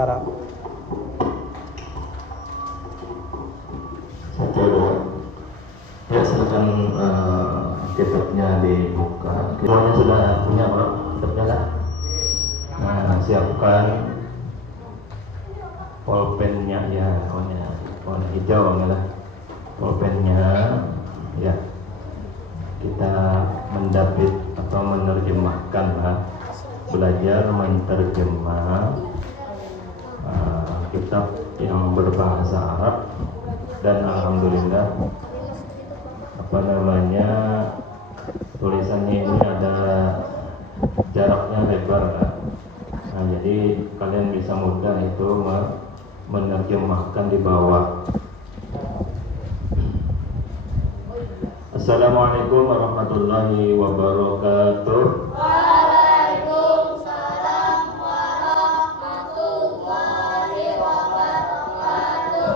sekarang. Satu dua. Ya silakan kitabnya dibuka. Semuanya sudah punya Pak kitabnya lah. Nah siapkan pulpennya ya, warna hijau lah. Pulpennya ya. Kita mendapit atau menerjemahkan lah. Belajar menerjemah kitab yang berbahasa Arab dan alhamdulillah tulisannya ini ada jaraknya lebar kan? Nah jadi kalian bisa mudah itu menerjemahkan di bawah. Assalamualaikum warahmatullahi wabarakatuh. Waalaikumsalam warahmatullahi wabarakatuh.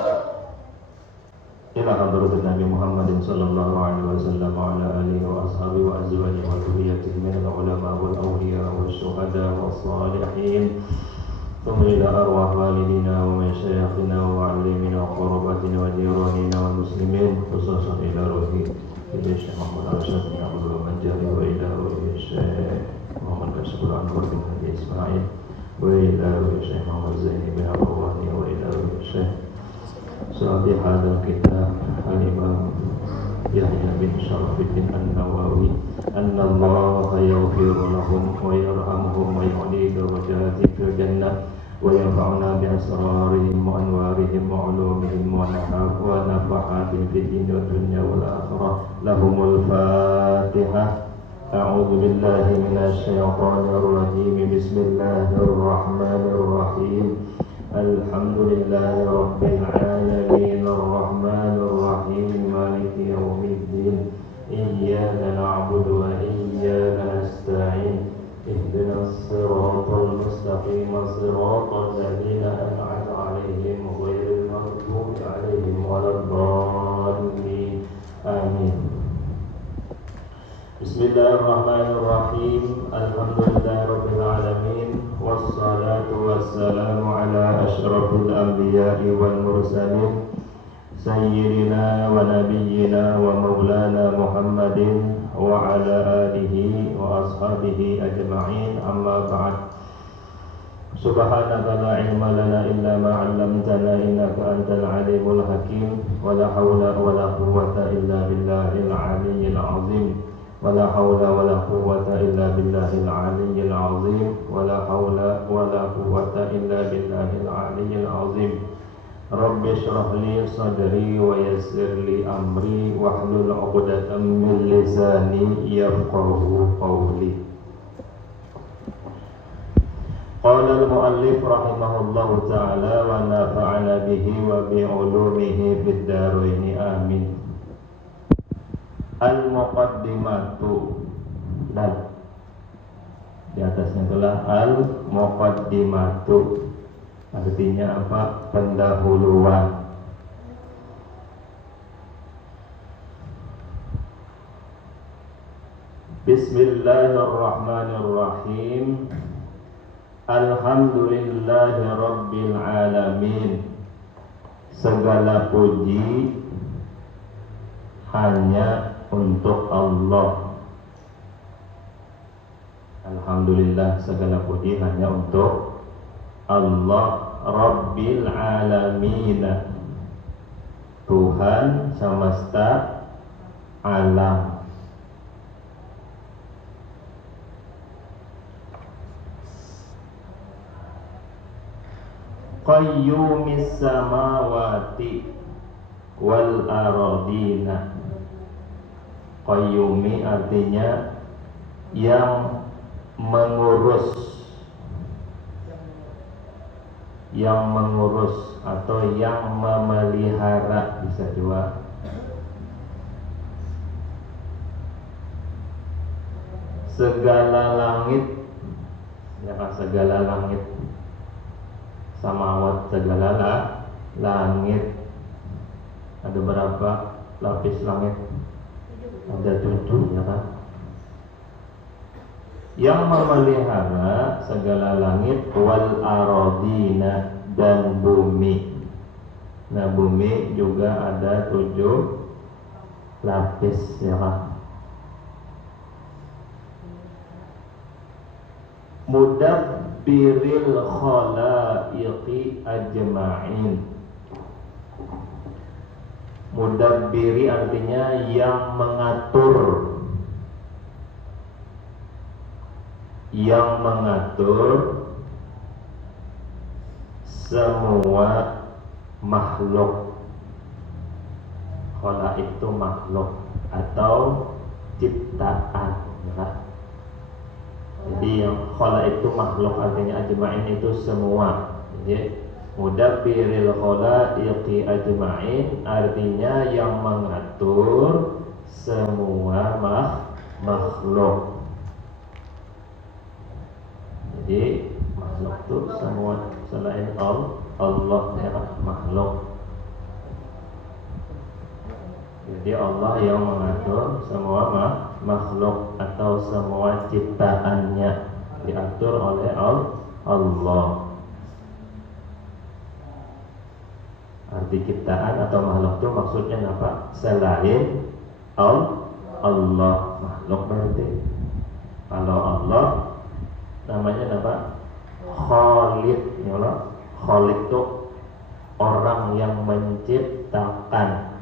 Ila hadratin Nabi Muhammadin sallallahu alaihi wasallam wa ala alihi wa ashabihi wa azwajihi wa dhurriyyatihi min al-ulama wal awliya wal syuhada was salihin. ثم إلى أرواح والدينا ومشايخنا ومعلمينا وقرباتنا وجيراننا والمسلمين خصوصا إلى روح الشيخ محمد أرشد بن عبد المجيد وإلى روح الشيخ محمد كاشف الأنوار بن هادي إسماعيل وإلى روح الشيخ محمد زين بن عبد الله وإلى روح الشيخ صاحب هذا الكتاب الإمام يحيى بن شرف الدين النووي أن الله يغفر لهم ويرحمهم ويعلي درجاتهم في الجنة وينفعنا بأسرارهم وأنوارهم وعلومهم ونفحاتهم في الدين والدنيا والآخرة. لهم الفاتحة. أعوذ بالله من الشيطان الرجيم. بسم الله الرحمن الرحيم. الحمد لله رب العالمين الرحمن الرحيم مالك يوم الدين إياك نعبد وإياك نستعين اهدنا الصراط المستقيم صراط الذين أنعمت عليهم غير المغضوب عليهم ولا الضالين آمين. بسم الله الرحمن الرحيم. الحمد لله رب العالمين والصلاة والسلام على أشرف الأنبياء والمرسلين سيدنا ونبينا ومولانا محمد وعلى آله وأصحابه أجمعين. أما بعد. سبحانك لا علم لنا إلا ما علمتنا إنك أنت العليم الحكيم. ولا حول ولا قوة إلا بالله العلي العظيم. ولا حول ولا قوة إلا بالله العلي العظيم. ولا حول ولا قوة إلا بالله العلي العظيم. رب اشرح لي صدري ويسر لي أمري واحلل عقدة من لساني يفقهوا قولي. قال المؤلف رحمه الله تعالى ونفعنا به وبعلومه في الدارين آمين. Al-Muqaddimatu, dan di atasnya itulah Al-Muqaddimatu, artinya apa? Pendahuluan. Bismillahirrahmanirrahim. Alhamdulillahi Rabbil Alamin. Segala puji hanya untuk Allah. Alhamdulillah, segala puji hanya untuk Allah Rabbil Alamin, Tuhan semesta alam. Qayyumis samawati wal aradina. Qayyumi artinya yang mengurus, atau yang memelihara, bisa juga. Segala langit, ya kan, segala langit, samawat, segala langit. Ada berapa lapis langit? Ada 7, ya kan? yang memelihara segala langit wal aradina dan bumi. Nah, bumi juga ada 7 lapis ya kan. Mudabbiril khalaiqi ajma'in. Mudabbiri artinya yang mengatur, yang mengatur semua makhluk. Khalaik itu makhluk atau ciptaan ya. Jadi yang khalaik itu makhluk artinya ajma'in itu semua. Jadi mudabbiril khalaiqi ajma'in artinya yang mengatur semua makhluk. Jadi makhluk itu semua selain Allah ya, makhluk. Jadi Allah yang mengatur semua makhluk atau semua ciptaannya diatur oleh Allah. Arti ciptaan atau makhluk itu maksudnya apa? Selain Allah, makhluk berarti. Kalau Allah namanya apa? Khaliq ya Allah. Khaliq itu orang yang menciptakan.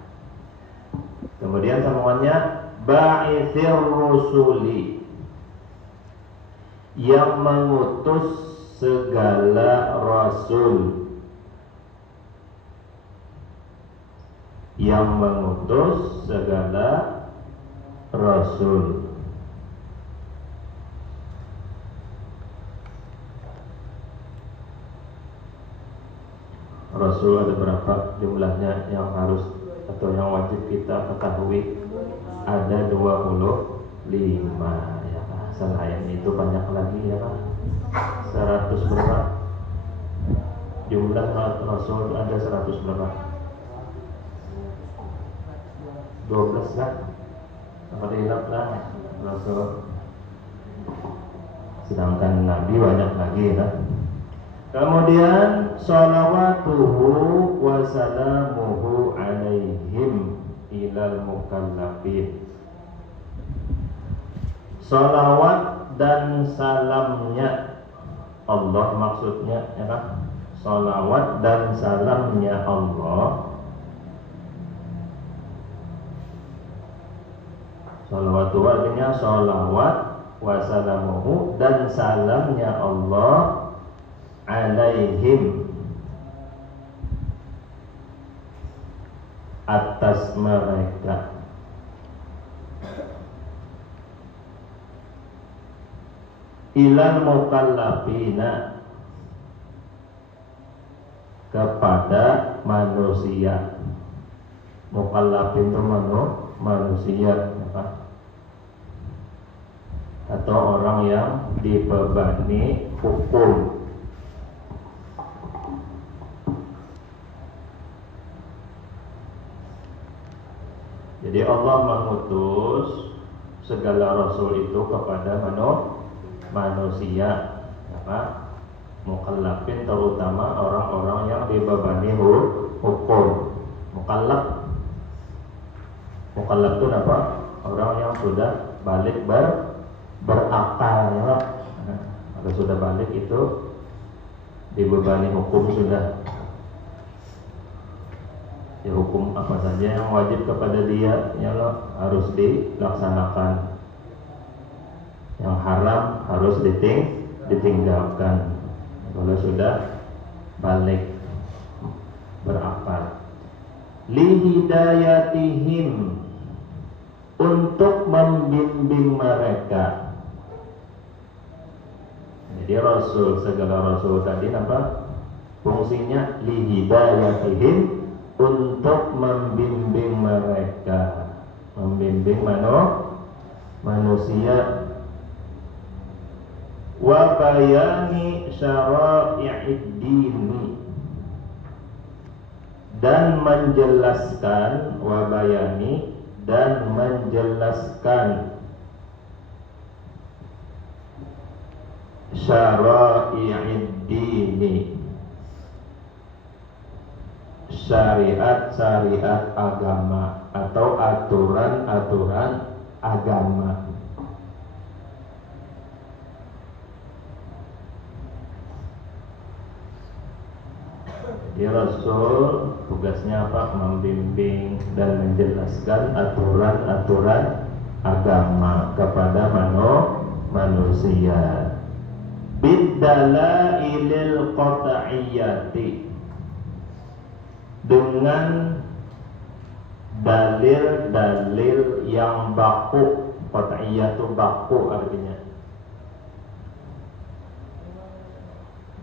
Kemudian sambungannya ba'itsir rusuli, yang mengutus segala rasul. Yang mengutus segala rasul. Rasul ada berapa jumlahnya yang harus atau yang wajib kita ketahui? Ada 25 ya Pak. Selain itu banyak lagi ya Pak. 100 berapa? Jumlah Rasul ada 100 berapa? 12 lah. Apa hilang lah Rasul. Sedangkan Nabi banyak lagi ya. Kemudian salawatuhu wa salamuhu alaihim ilal mukallafin. Salawat dan salamnya Allah maksudnya ya kan? Salawat dan salamnya Allah. Salawatuhu artinya salawat wa salamuhu dan salamnya Allah alaihim atas mereka. Ilal mukallafina kepada manusia. Mukallafin itu manusia atau orang yang dibebani hukum. Jadi Allah mengutus segala rasul itu kepada manusia, apa? Mukallafin terutama orang-orang yang dibebani hukum. Mukallaf itu apa? Orang yang sudah balik berakal ya. Kalau sudah balik itu dibebani hukum sudah. Ya, hukum apa saja yang wajib kepada dia ya Allah harus dilaksanakan. Yang haram harus ditinggalkan. Kalau sudah balik berakal. Lihidayatihim, untuk membimbing mereka. Jadi rasul, segala rasul tadi apa? Fungsinya lihidayatihim, untuk membimbing mereka, membimbing manusia. Wa bayani syara'i'id dini, dan menjelaskan, wa bayani, dan menjelaskan syara'i'id dini, syariat-syariat agama atau aturan-aturan agama. Jadi Rasul tugasnya apa? Membimbing dan menjelaskan aturan-aturan agama kepada manusia. Bidalailil qat'iyyati, dengan dalil-dalil yang baku. Qat'iyyatu baku artinya.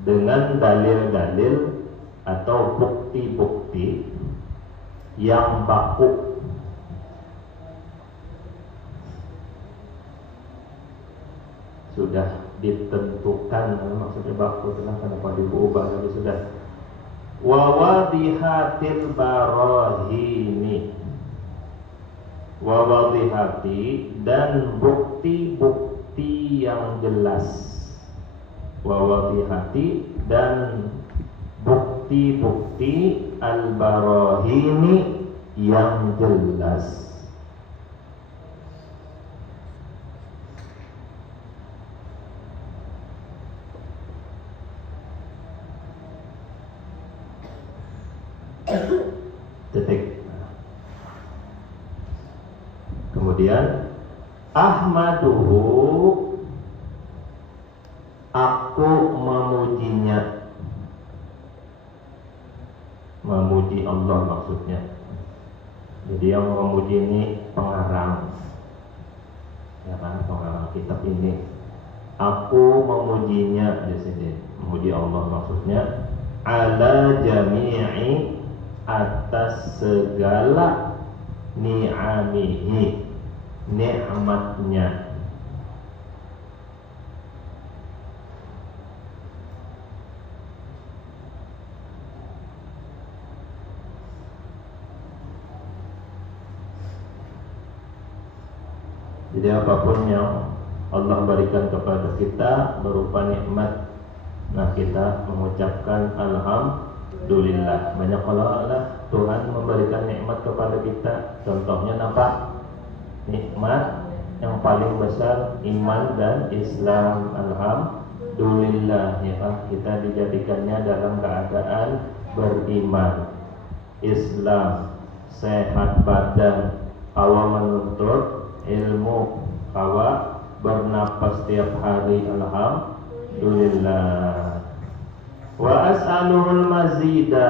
Dengan dalil-dalil atau bukti-bukti yang baku. Sudah ditentukan, maksudnya baku, kenapa diubah lagi sudah. Wa wadihatil barahini, wa wadihati, dan bukti-bukti yang jelas. Wa wadihati, dan bukti-bukti al-barahini yang jelas. Titik. Kemudian ahmaduhu, aku memujinya. Memuji Allah maksudnya. Jadi yang memuji ini pengarang, ya kan, pengarang kitab ini. Aku memujinya di sini. Memuji Allah maksudnya ala jami'i, atas segala ni'amihi, nikmatnya. Jadi apapun yang Allah berikan kepada kita berupa nikmat, nah kita mengucapkan alhamdulillah. Banyak kalau Tuhan memberikan nikmat kepada kita. Contohnya apa? Nikmat yang paling besar iman dan Islam. Alhamdulillah, ya kan? Kita dijadikannya dalam keadaan beriman, Islam, sehat badan, awal menuntut ilmu, kawa bernapas setiap hari, alhamdulillah. Wa as'aluhul mazida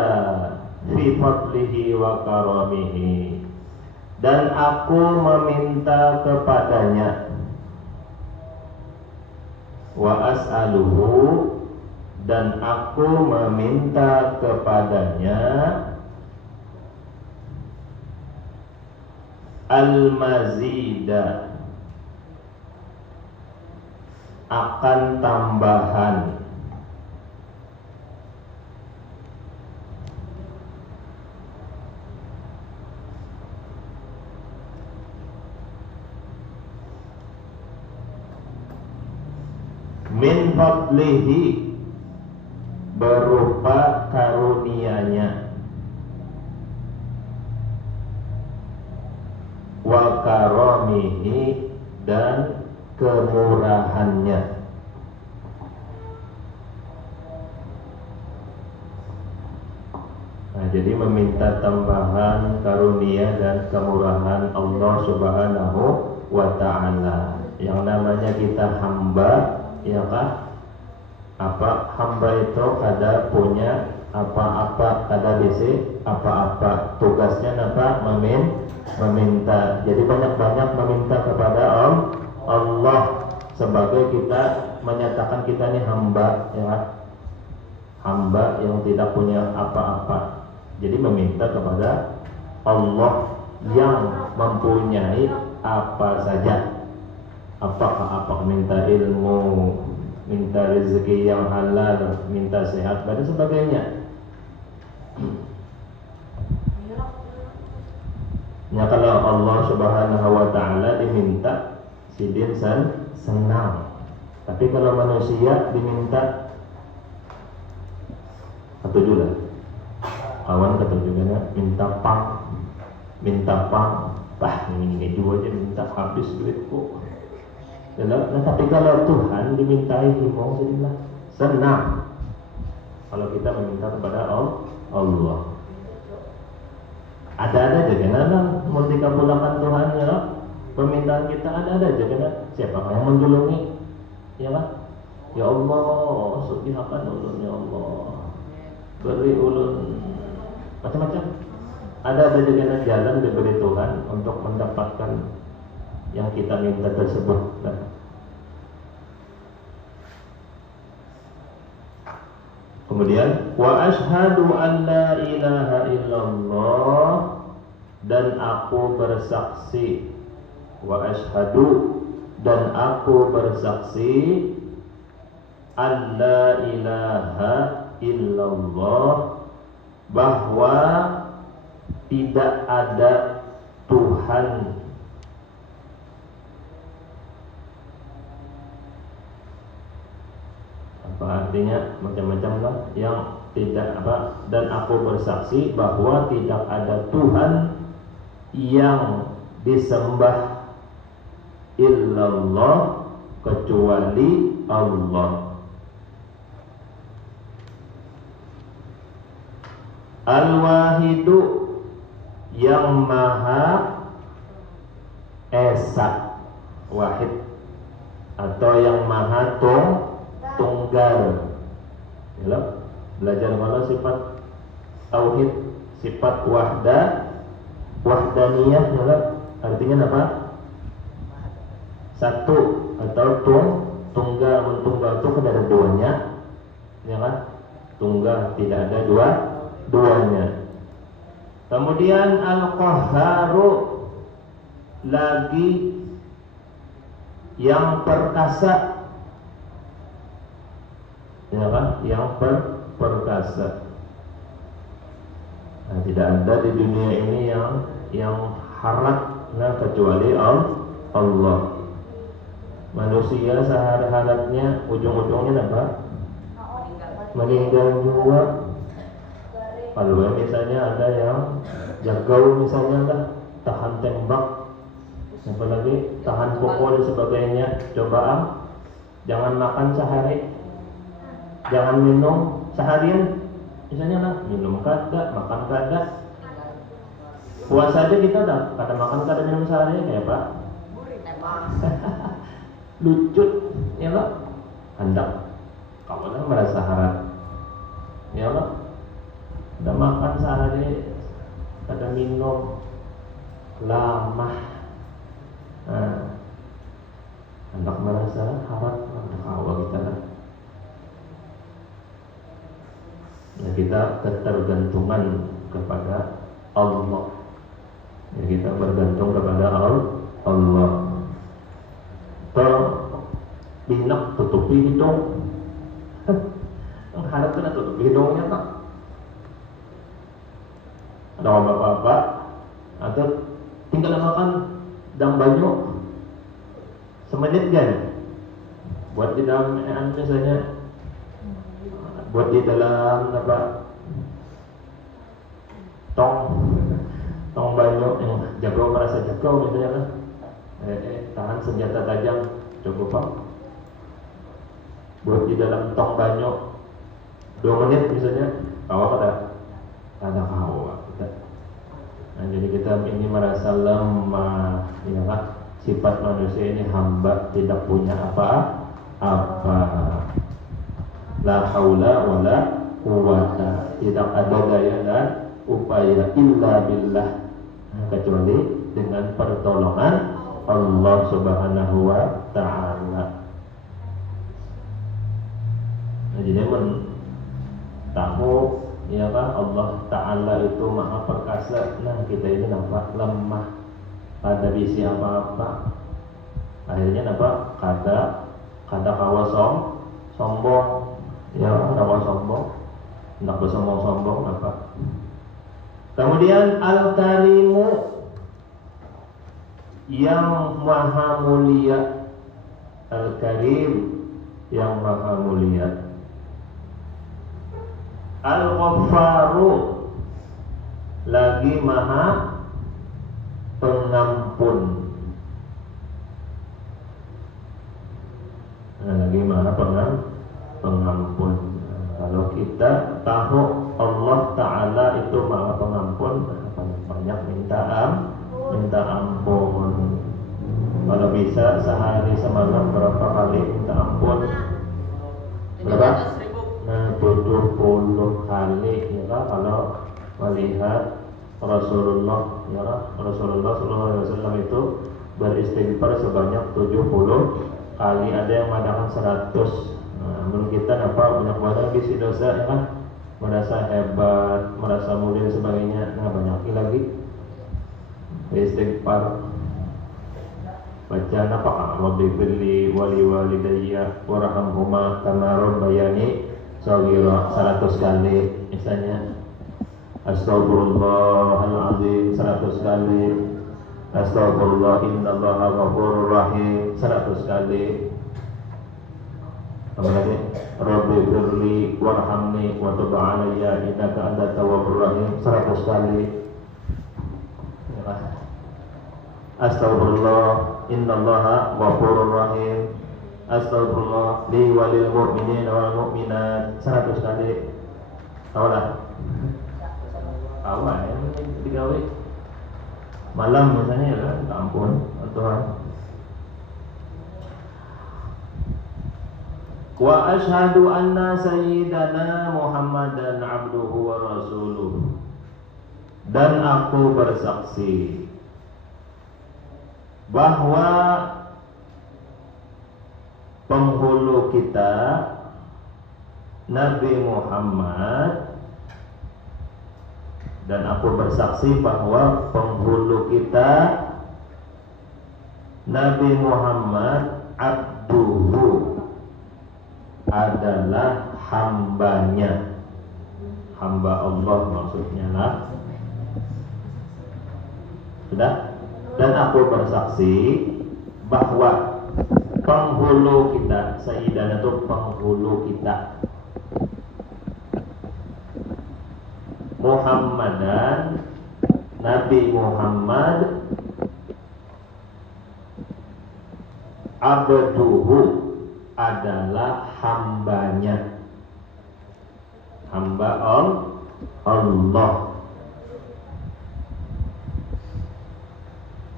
fi fadlihi wa karamihi, dan aku meminta kepadanya. Wa as'aluhu, dan aku meminta kepadanya al-mazida, akan tambahan. Min fadlihi, berupa karunia-Nya. Wa karamihi, dan kemurahan-Nya. Nah, jadi meminta tambahan karunia dan kemurahan Allah Subhanahu wa ta'ala. Yang namanya kita hamba, ya kan? Apa hamba itu kada punya apa-apa, kada bisi apa-apa. Tugasnya apa? Meminta. Jadi banyak-banyak meminta kepada Allah, sebagai kita menyatakan kita ini hamba, ya, hamba yang tidak punya apa-apa. Jadi meminta kepada Allah yang mempunyai apa saja. Apakah apa? Minta ilmu, minta rezeki yang halal, minta sehat dan sebagainya. Ya, kalau Allah Subhanahu wa ta'ala diminta, sidin senang. Tapi kalau manusia diminta ketujuh lah. Kawan ketujuhnya minta pang, ini dua aja minta habis duitku. Nah, tapi kalau Tuhan dimintai himau sedihlah, senang. Kalau kita meminta kepada Allah, ada-ada aja kan, mau dikabulkan Tuhan ya. Permintaan kita ada-ada aja kan. Siapa yang menjulungi? Ya kan? Ya Allah, sudihakan ulun ya Allah. Beri ulun macam-macam. Ada juga jalan diberi Tuhan untuk mendapatkan yang kita minta tersebut. Kemudian wa asyhadu an la ilaha illallah, dan aku bersaksi, wa asyhadu, dan aku bersaksi, an la ilaha illallah, bahwa tidak ada Tuhan apa artinya macam-macam lah yang tidak apa, dan aku bersaksi bahwa tidak ada Tuhan yang disembah illallah kecuali Allah. Al-Wahidu, yang Maha Esa, Wahid, atau yang Maha Tunggal. Ya, belajar malah sifat tauhid, sifat wahdaniyah, ya, artinya apa? Satu atau tunggal, mentunggal itu kan ada duanya, ya kan? Tunggal, tidak ada duanya. Kemudian Al-Qahharu, lagi yang perkasa, ya kan? Yang perkasa. Nah, tidak ada di dunia ini yang harap kecuali Allah. Manusia sehari-harinya ujung-ujungnya apa? Meninggal juga. Kalau misalnya ada yang jagau misalnya lah, tahan tembak, apalagi tahan pukul dan sebagainya. Coba jangan makan sehari, jangan minum seharian, misalnya lah, minum kada, makan kada. Puasa aja kita dah, kada makan kada minum seharian kayak apa? Lucut, ya lah, hendak kamu lah merasa harap, ya lah. Udah makan sehari, kada minum, lama, hendak merasa harap, hendak awal kita lah. Ya, kita ketergantungan kepada Allah. Ya, kita bergantung kepada Allah. Binak tutupi hidung. Harap kena tutupi hidungnya tak. Ada bapak-bapak atau tinggal makan dang banyak semenit kan, buat di dalam misalnya, buat di dalam apa, tong banyak yang jago, merasa jago misalnya lah, tahan senjata tajam, coba pak, buat di dalam tong banyak 2 menit misalnya, kawak ada kawak. Nah, jadi kita ini merasa lemah, ya kan? Sifat manusia ini hamba, tidak punya apa-apa. La haula wala quwata, tidak ada daya dan upaya illa billah, kecuali dengan pertolongan Allah Subhanahu wa taala. Nah, jadi tahu, ya kan, Allah Ta'ala itu maha perkasa. Nah, kita ini nampak lemah, pada bisi apa-apa. Akhirnya nampak kada kawa sombong, ya, kawa sombong, nak bersombong-sombong nampak. Kemudian Al-Karimu, yang maha mulia. Al-Karim, yang maha mulia. Al-Ghaffaru, lagi maha pengampun. Lagi maha pengampun. Kalau kita tahu Allah Ta'ala itu maha pengampun, banyak minta ampun. Kalau bisa sehari semalam berapa kali minta ampun? Berapa? 70 kali ya, kalau melihat Rasulullah ya, Rasulullah SAW itu beristighfar sebanyak 70 kali, ada yang mengatakan 100. Menurut kita banyak isi dosa ya kan, merasa hebat, merasa mulia dan sebagainya. Banyak lagi istighfar. Baca apa? Rabbi firli wali walidayya warhamhuma kama rabbayani shaghira 100 kali misalnya. Astagfirullahaladzim 100 kali. Astagfirullah innallaha ghafurur rahim 100 kali. Apa lagi? Rabbi firli warhamni wa tub alayya innaka antat tawwabur rahim 100 kali. Astagfirullah innallaha ghafurur rahim. Astagfirullah li walil mu'minin wal mu'minat 100 kali. Tahulah. Awal ya, digawe malam misalnya ya kan, ampun Tuhan. Wa asyhadu anna sayyidana Muhammadan abduhu wa rasuluh, dan aku bersaksi bahwa penghulu kita Nabi Muhammad, dan aku bersaksi bahwa penghulu kita Nabi Muhammad abduhu adalah hambanya, hamba Allah maksudnya lah. Sudah? Dan aku bersaksi bahwa penghulu kita, Sayyidana itu penghulu kita, Muhammadan, Nabi Muhammad, abduhu adalah hambanya, hamba Allah,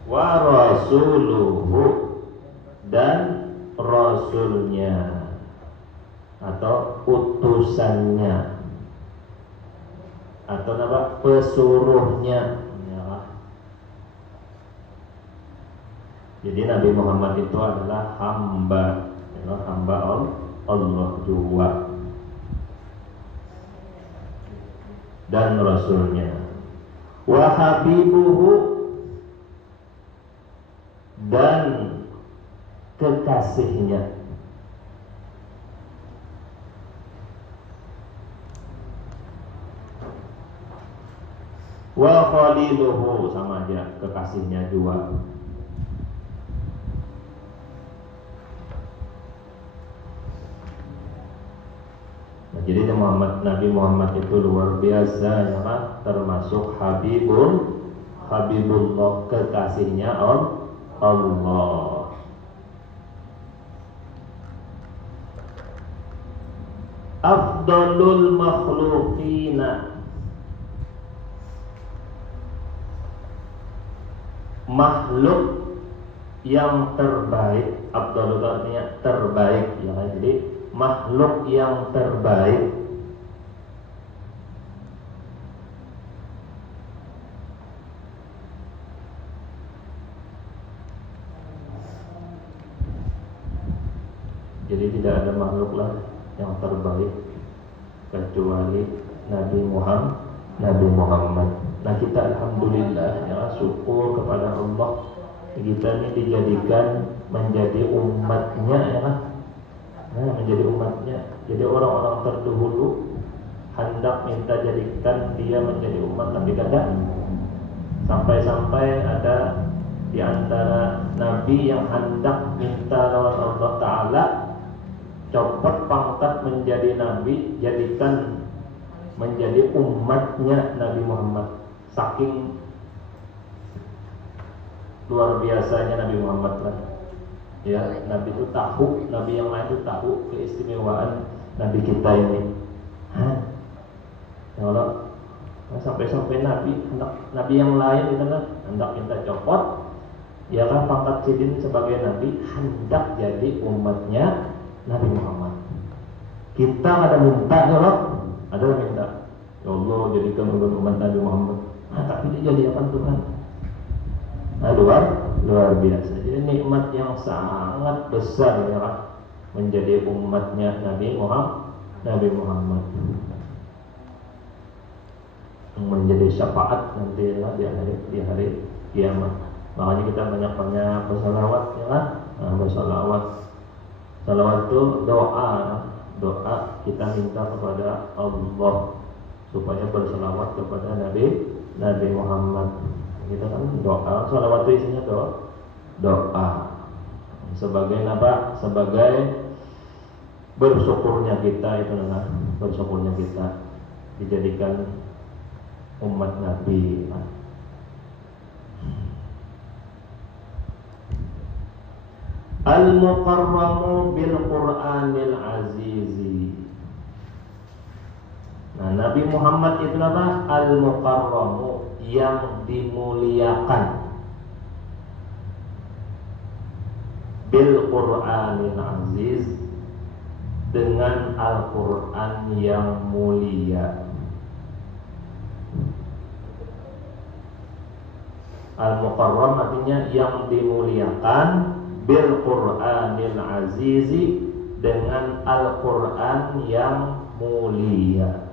wa rasuluhu, dan rasulnya atau utusannya atau apa pesuruhnya ya. Jadi Nabi Muhammad itu adalah hamba ya, hamba Allah juga, dan rasulnya, wa habibuhu, dan kekasihnya, wa khaliluhu, sama aja kekasihnya juga. Nah, jadi Nabi Muhammad itu luar biasa ya kan, termasuk Habibullah, kekasihnya Allah. Afdalul makhluqina, makhluk yang terbaik. Afdalul artinya terbaik ya kan? Jadi makhluk yang terbaik jadi tidak ada makhluk lah yang terbaik kecuali Nabi Muhammad. Nah, kita alhamdulillah ya, syukur kepada Allah, kita ini dijadikan menjadi umatnya ya kan. Nah, menjadi umatnya. Jadi orang-orang terdahulu hendak minta jadikan dia menjadi umat Nabi kada. Sampai-sampai ada di antara Nabi yang hendak minta lawan Allah Ta'ala copot pangkat menjadi nabi, jadikan menjadi umatnya Nabi Muhammad. Saking luar biasanya Nabi Muhammad lah. Ya, Nabi itu tahu, Nabi yang lain itu tahu keistimewaan Nabi kita ini. Ya Allah, sampai Nabi yang lain itu kan hendak minta copot, ya kan pangkat sidin sebagai Nabi hendak jadi umatnya Nabi Muhammad. Kita ada minta ya Allah, ada minta. Ya Allah jadikan umat Nabi Muhammad. Tapi dia jadi apa Tuhan? Luar biasa. Jadi nikmat yang sangat besar ya kan? Menjadi umatnya Nabi Muhammad. Menjadi syafaat nanti ya, di hari kiamat. Makanya kita banyak bersalawat ya kan? Bersalawat. Salawat itu doa kita minta kepada Allah supaya bersalawat kepada Nabi Muhammad. Kita kan doa, salawat itu isinya doa. Sebagai apa? Sebagai bersyukurnya kita itu adalah bersyukurnya kita dijadikan umat Nabi. Al-mukarramu bil Qur'anil azizi. Nah, Nabi Muhammad itu apa? Al-mukarramu, yang dimuliakan, bil Qur'anil aziz, dengan Al-Qur'an yang mulia. Al-mukarram artinya yang dimuliakan, bil Qur'anil azizi, dengan Al-Qur'an yang mulia.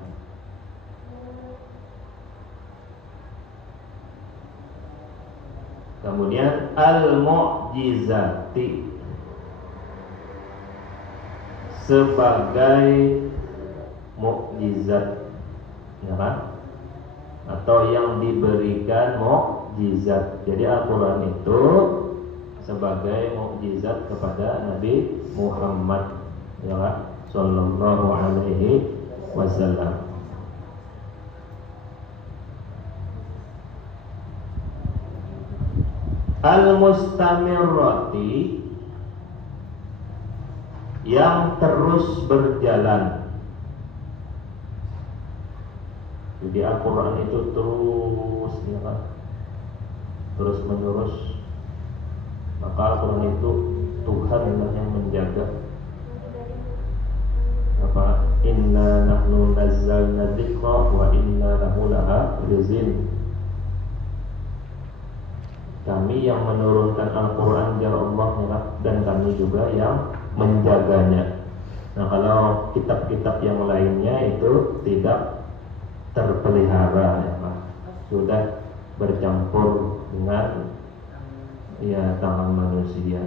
Kemudian al-mu'jizati, sebagai mukjizat, ya kan? Atau yang diberikan mukjizat. Jadi Al-Qur'an itu sebagai mukjizat kepada Nabi Muhammad, ya kan? Sallallahu alaihi wasallam. Al-mustamirrati, yang terus berjalan. Jadi Al-Quran itu terus, ya kan? Terus menerus. Maka Al-Quran itu Tuhan yang menjaga. Apa? Inna nahnu nazzalna dzikra wa inna lahu lahafizin. Kami yang menurunkan Al-Quran ya Allah, dan kami juga yang menjaganya. Nah, kalau kitab-kitab yang lainnya itu tidak terpelihara, ya Pak, sudah bercampur dengan tangan manusia.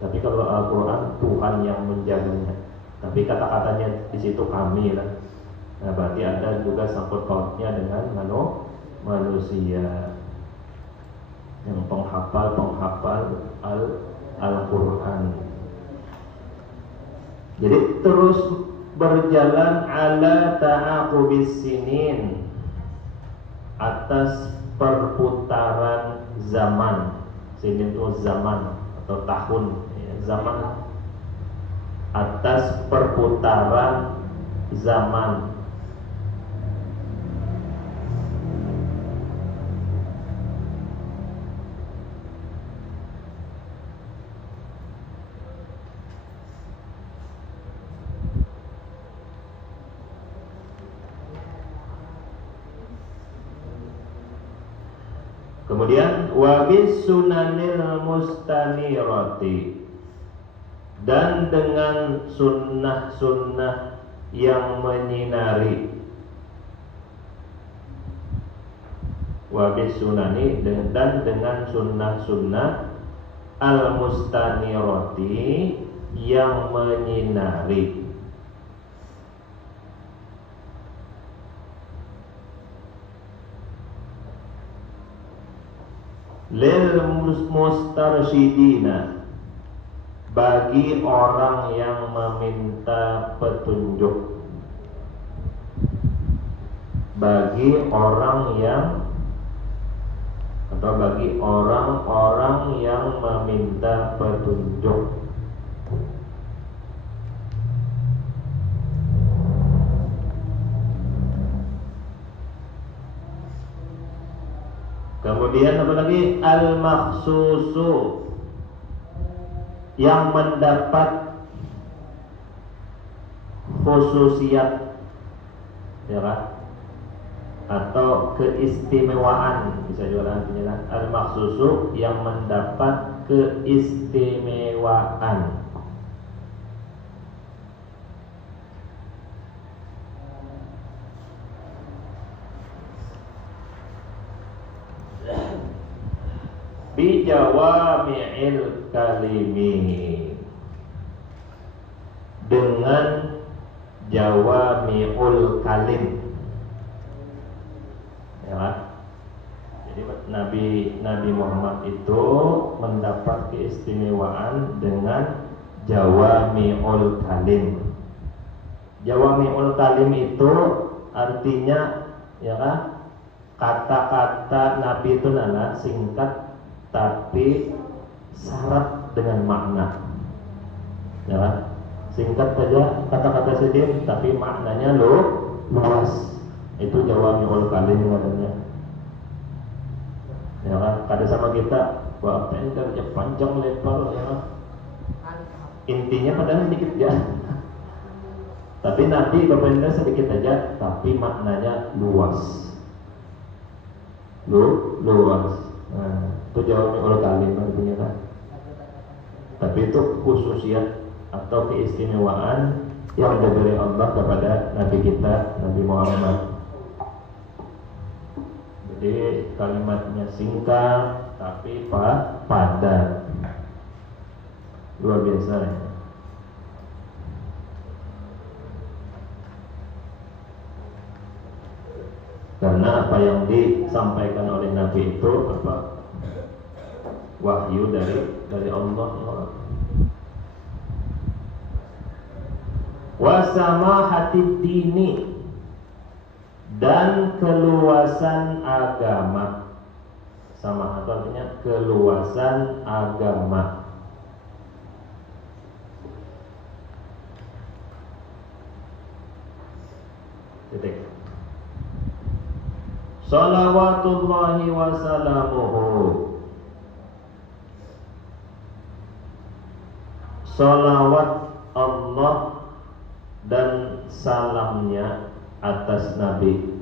Tapi kalau Al-Quran Tuhan yang menjaganya. Tapi kata-katanya di situ kami lah. Nah, berarti ada juga sangkut pautnya dengan manusia yang penghafal Al-Quran. Jadi terus berjalan ala ta'aqubis sinin, atas perputaran zaman. Sinin itu zaman atau tahun, ya, zaman, atas perputaran zaman. Kemudian wa bis sunanil mustanirati, dan dengan sunnah-sunnah yang menyinari. Wa bis sunani, dan dengan sunnah-sunnah al mustanirati, yang menyinari. Lil mustarsyidina, bagi orang yang meminta petunjuk, bagi orang yang atau bagi orang-orang yang meminta petunjuk. Kemudian apa lagi? Al-makhsusu, yang mendapat khususiat, ya kan? Atau keistimewaan, bisa juga artinya al-makhsusu, yang mendapat keistimewaan. Bijawami'il kalimi, dengan jawami'ul kalim, ya kan? Jadi Nabi Muhammad itu mendapat keistimewaan dengan jawami'ul kalim. Jawami'ul kalim itu artinya, ya kan, kata-kata Nabi itu nana singkat tapi syarat dengan makna, ya kan? Singkat saja, kata-kata sedikit tapi maknanya luas. Itu jawami'ul kalim katanya, ya kan? Kada sama kita bawa pendek ya, panjang lebar, ya kan? Intinya padahal sedikit ya. Tapi Nabi pendek sedikit aja tapi maknanya luas. Luas. Nah, itu jawami'ul kalim artinya kan. Tapi itu khususiat atau keistimewaan yang diberi Allah kepada Nabi kita, Nabi Muhammad. Jadi kalimatnya singkat tapi padat, luar biasa ya. Karena apa yang disampaikan oleh Nabi itu apa? Wahyu dari Allah. Wasamahatid dini, dan keluasan agama. Sama artinya keluasan agama. Titik. Salawatullahi wa salamuhu, salawat Allah dan salamnya atas Nabi.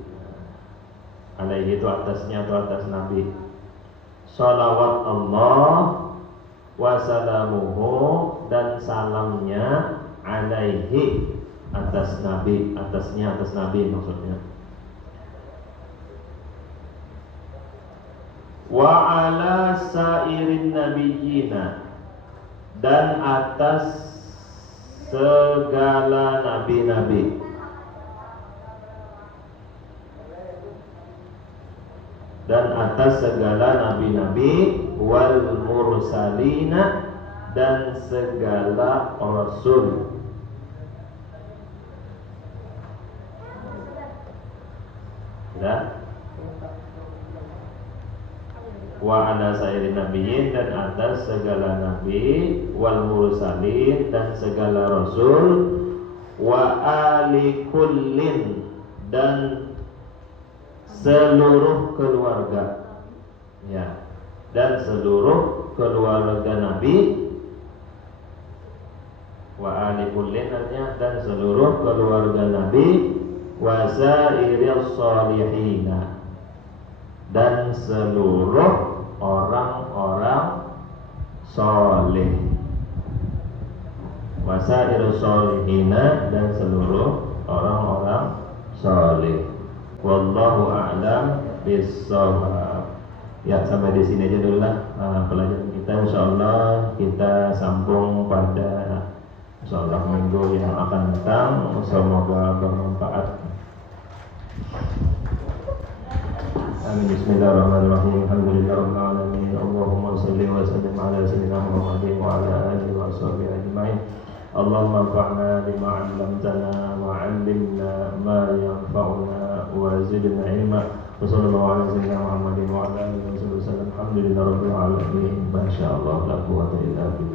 Alaihi itu atasnya atau atas Nabi. Salawat Allah wa salamuhu, dan salamnya alaihi, atas Nabi, atasnya atas Nabi maksudnya. Wa ala sairin nabiyina, dan atas segala nabi-nabi. Dan atas segala nabi-nabi, wal mursalina, dan segala rasul. Ya. Wa ala sairin nabiyyin, dan atas segala nabi, wal mursalin, dan segala rasul, wa ali kullin, dan seluruh keluarga, ya, dan seluruh keluarga Nabi. Wa ali kullin artinya dan seluruh keluarga Nabi, wa sairil salihina, dan seluruh orang-orang soleh. Wasairus solihina, dan seluruh orang-orang soleh. Wallahu a'lam bissawab. Ya, sampai di sini aja dulu lah pelajaran kita. Insyaallah kita sambung pada insyaallah minggu yang akan datang. Semoga bermanfaat. Amin. Bismillahirrahmanirrahim. Alhamdulillahirabbil alamin. Allahumma shalli wa sallim ala sayyidina Muhammadin wa ala alihi wa وصحبه أجمعين. اللهم انفعنا بما علمتنا وعلمنا ما ينفعنا وزدنا علما. وصلى الله على سيدنا محمد وعلى آله وصحبه وسلم. الحمد لله رب العالمين. ما شاء الله لا قوة إلا بالله.